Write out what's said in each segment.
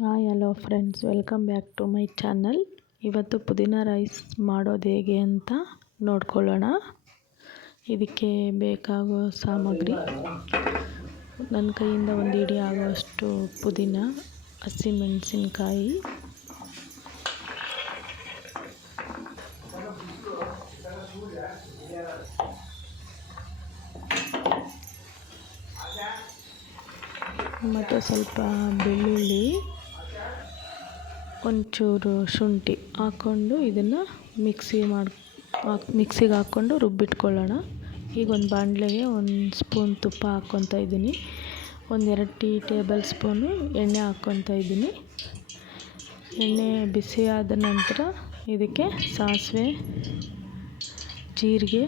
Hi hello friends, welcome back to my channel. ಇವತ್ತು ಪುದೀನ rice ಮಾಡೋದು ಹೇಗೆ ಅಂತ ನೋಡ್ಕೊಳ್ಳೋಣ. ಇದಕ್ಕೆ ಬೇಕಾಗೋ ಸಾಮಗ್ರಿ, ನನ್ನ ಕೈಯಿಂದ ಒಂದು ಹಿಡಿ ಆಗೋಷ್ಟು ಪುದೀನ, ಹಸಿಮೆಣಸಿನ್ಕಾಯಿ, ಮತ್ತು ಸ್ವಲ್ಪ ಬೆಳ್ಳುಳ್ಳಿ, ಒಂಚೂರು ಶುಂಠಿ ಹಾಕ್ಕೊಂಡು ಇದನ್ನು ಮಿಕ್ಸಿಗೆ ಹಾಕ್ಕೊಂಡು ರುಬ್ಬಿಟ್ಕೊಳ್ಳೋಣ. ಈಗ ಒಂದು ಬಾಣಲೆಗೆ 1 ಸ್ಪೂನ್ ತುಪ್ಪ ಹಾಕ್ಕೊತಾ ಇದ್ದೀನಿ. 1-2 ಟೇಬಲ್ ಸ್ಪೂನು ಎಣ್ಣೆ ಹಾಕ್ಕೊತಾ ಇದ್ದೀನಿ. ಎಣ್ಣೆ ಬಿಸಿಯಾದ ನಂತರ ಇದಕ್ಕೆ ಸಾಸಿವೆ, ಜೀರಿಗೆ,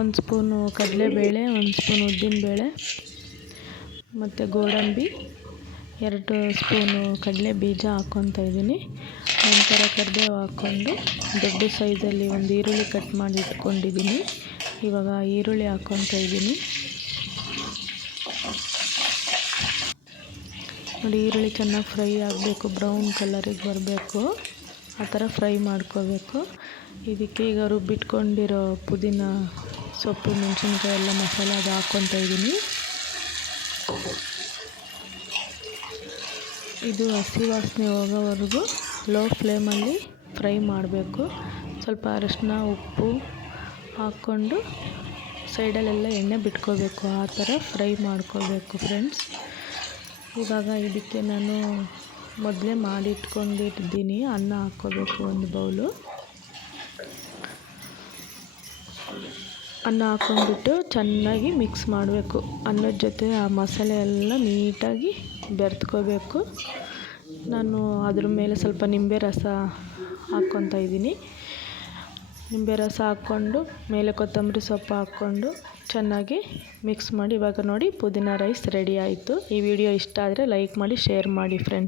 1 ಸ್ಪೂನು ಕಡಲೆಬೇಳೆ, 1 ಸ್ಪೂನ್ ಉದ್ದಿನಬೇಳೆ ಮತ್ತು ಗೋಡಂಬಿ, 2 ಸ್ಪೂನು ಕಡಲೆ ಬೀಜ ಹಾಕ್ಕೊತಾ ಇದ್ದೀನಿ. ನಂತರ ಕರಿಬೇವು ಹಾಕ್ಕೊಂಡು ದೊಡ್ಡ ಸೈಜಲ್ಲಿ ಒಂದು ಈರುಳ್ಳಿ ಕಟ್ ಮಾಡಿ ಇಟ್ಕೊಂಡಿದ್ದೀನಿ. ಇವಾಗ ಈರುಳ್ಳಿ ಹಾಕ್ಕೊತಾ ಇದ್ದೀನಿ. ನೋಡಿ, ಈರುಳ್ಳಿ ಚೆನ್ನಾಗಿ ಫ್ರೈ ಆಗಬೇಕು, ಬ್ರೌನ್ ಕಲರಿಗೆ ಬರಬೇಕು, ಆ ಥರ ಫ್ರೈ ಮಾಡ್ಕೋಬೇಕು. ಇದಕ್ಕೆ ಈಗ ರುಬ್ಬಿಟ್ಕೊಂಡಿರೋ ಪುದೀನ ಸೊಪ್ಪು, ಮೆಣಸಿನ್ಕಾಯಿ ಎಲ್ಲ ಮಸಾಲೆ ಅದು ಹಾಕ್ಕೊತಾ ಇದ್ದೀನಿ. ಇದು ಹಸಿ ವಾಸನೆ ಹೋಗೋವರೆಗೂ ಲೋ ಫ್ಲೇಮಲ್ಲಿ ಫ್ರೈ ಮಾಡಬೇಕು. ಸ್ವಲ್ಪ ಅರಿಶಿನ, ಉಪ್ಪು ಹಾಕ್ಕೊಂಡು ಸೈಡಲ್ಲೆಲ್ಲ ಎಣ್ಣೆ ಬಿಟ್ಕೋಬೇಕು, ಆ ಥರ ಫ್ರೈ ಮಾಡ್ಕೋಬೇಕು ಫ್ರೆಂಡ್ಸ್. ಇವಾಗ ಇದಕ್ಕೆ ನಾನು ಮೊದಲೇ ಮಾಡಿಟ್ಕೊಂಡಿದ್ದೀನಿ. ಅನ್ನ ಹಾಕ್ಕೋಬೇಕು, 1 ಬೌಲು ಅನ್ನ ಹಾಕ್ಕೊಂಡ್ಬಿಟ್ಟು ಚೆನ್ನಾಗಿ ಮಿಕ್ಸ್ ಮಾಡಬೇಕು. ಅನ್ನದ ಜೊತೆ ಆ ಮಸಾಲೆ ಎಲ್ಲ ನೀಟಾಗಿ ಬೆರೆತ್ಕೋಬೇಕು. ನಾನು ಅದ್ರ ಮೇಲೆ ಸ್ವಲ್ಪ ನಿಂಬೆ ರಸ ಹಾಕ್ಕೊತಾ ಇದ್ದೀನಿ. ನಿಂಬೆ ರಸ ಹಾಕ್ಕೊಂಡು ಮೇಲೆ ಕೊತ್ತಂಬರಿ ಸೊಪ್ಪು ಹಾಕ್ಕೊಂಡು ಚೆನ್ನಾಗಿ ಮಿಕ್ಸ್ ಮಾಡಿ, ಇವಾಗ ನೋಡಿ ಪುದೀನ ರೈಸ್ ರೆಡಿ ಆಯಿತು. ಈ ವಿಡಿಯೋ ಇಷ್ಟ ಆದರೆ ಲೈಕ್ ಮಾಡಿ, ಶೇರ್ ಮಾಡಿ ಫ್ರೆಂಡ್ಸ್.